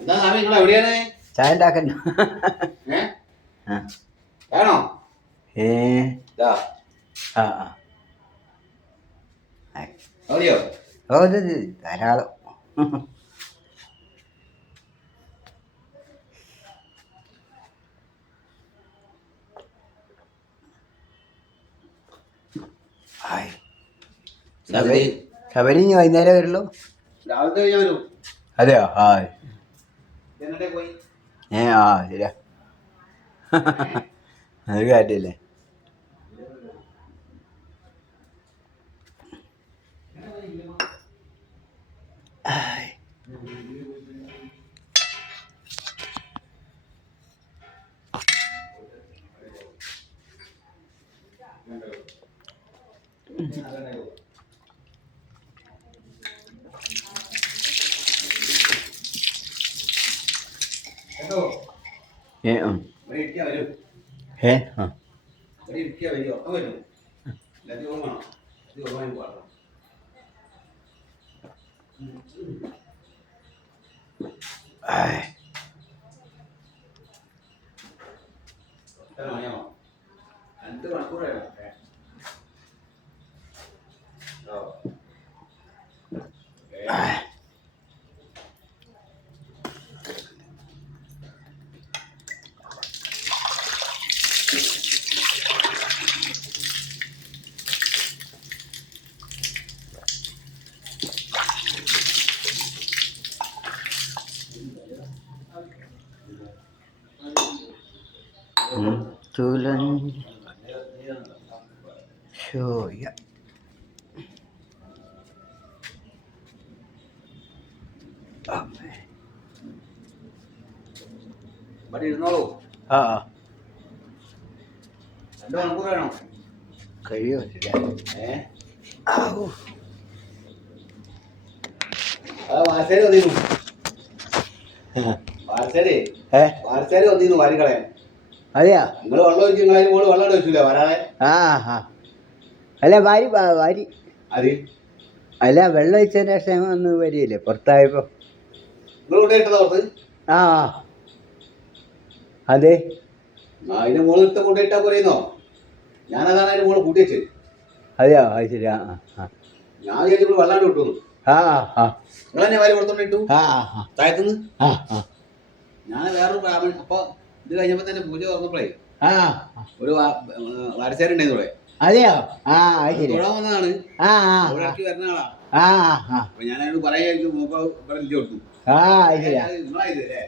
എന്താ സ്വാമി നിങ്ങൾ എവിടെയാണ്? ചായ ഉണ്ടാക്കണ്ട വേണോ? ധാരാളം. ശബരി വൈകുന്നേരം വരുള്ളൂ. രാവിലത്തെ വരൂ. അതെയോ? പോയി ശരിയാ. അത് കാര്യല്ലേ. Shoya. ഇരുന്നോളൂ. കഴിയോ? അതെയാ? നിങ്ങൾ വെള്ളം ഒഴിച്ച് നിങ്ങളതിന് മോള് വെള്ളം ഒഴിച്ചില്ല വരാതെ. അല്ല വാരി അല്ല വെള്ളം ഒഴിച്ചതിന് ശേഷം ഒന്ന് വരികയില്ലേ പുറത്തായപ്പോ? നിങ്ങൾ കൊണ്ടുപോയിട്ടതാ പുറത്ത്? അതെ. അതിന്റെ മോള് എടുത്ത് കൊണ്ടുപോയിട്ടാ പോലെയെന്നോ? ഞാനതാണ് അതിന്റെ മോള് കൂട്ടി വെച്ചത്. അതെയോ? അത് ശരി. ഞാൻ വിചാരിച്ചു വെള്ളാണ്ട് കിട്ടുന്നു. നിങ്ങൾ തന്നെ വാരി കൊടുത്തോണ്ടിട്ടു താഴത്തുനിന്ന്. ഞാൻ വേറൊരു ബ്രാഹ്മണൻ അപ്പൊ ഇത് കഴിഞ്ഞപ്പോ തന്നെ പൂജ തുറന്നപ്പോഴേ ഒരു വരച്ചേരുണ്ടായിരുന്നു ഇവിടെ. അതെയോ? തൊഴാൻ വന്നതാണ്. ഇടയ്ക്ക് വരുന്ന ആളാ. അപ്പൊ ഞാൻ അതിനോട് പറയായിരിക്കും മൂപ്പ ഇവിടെ ഇഞ്ചി കൊടുത്തു. നിങ്ങളായത് അല്ലേ?